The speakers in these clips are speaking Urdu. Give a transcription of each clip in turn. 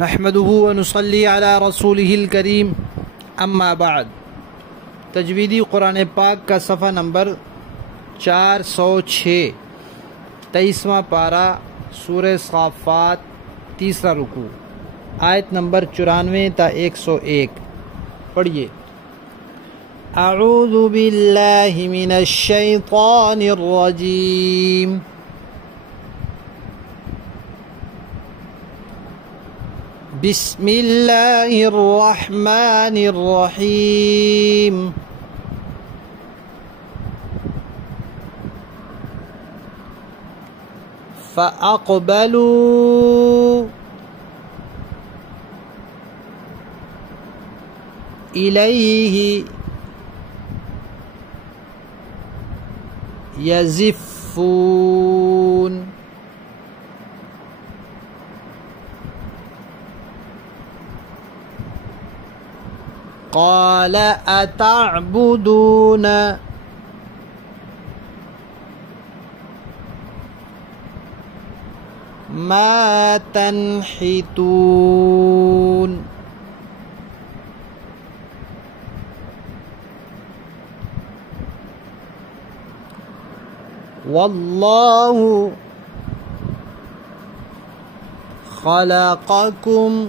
نحمده ونصلي على رسوله الكريم اما بعد۔ تجویدی قرآن پاک کا صفحہ نمبر 406، 23واں پارہ، سورہ صافات، تیسرا رکوع، آیت نمبر 94 تا 101۔ پڑھیے۔ اعوذ باللہ من الشیطان الرجیم، بسم اللہ الرحمن الرحیم۔ فَأَقْبَلُوا إِلَيْهِ يَزِفُّونَ۔ قال أتعبدون ما تنحتون۔ والله خلقكم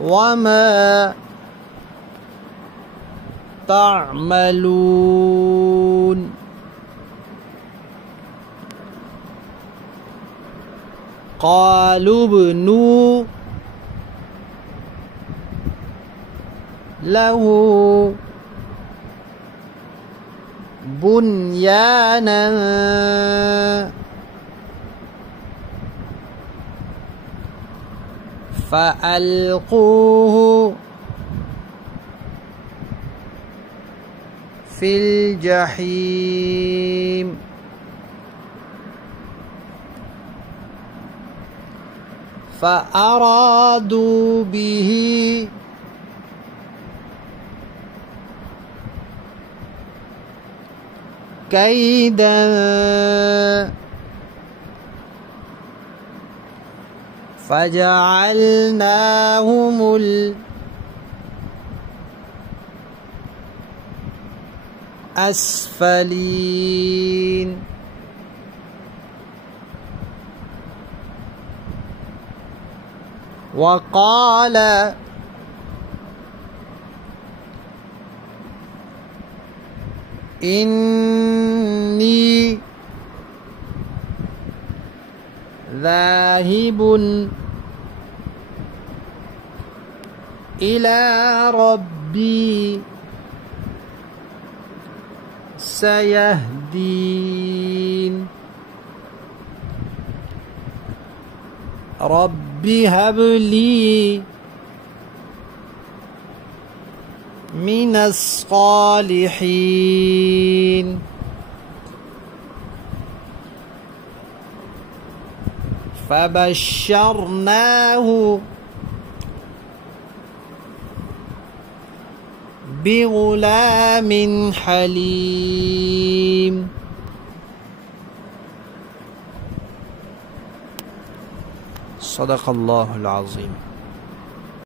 وما تعملون۔ قالوا ابنوا له بنيانا فألقوه في الجحيم۔ فأرادوا به كيدا فجعلناهم الأسفلين۔ وقال إني ذاهب إلى ربي سيهدين۔ رب هب لي من الصالحين۔ فبشرناه بغلام حليم۔ صدق اللہ العظیم۔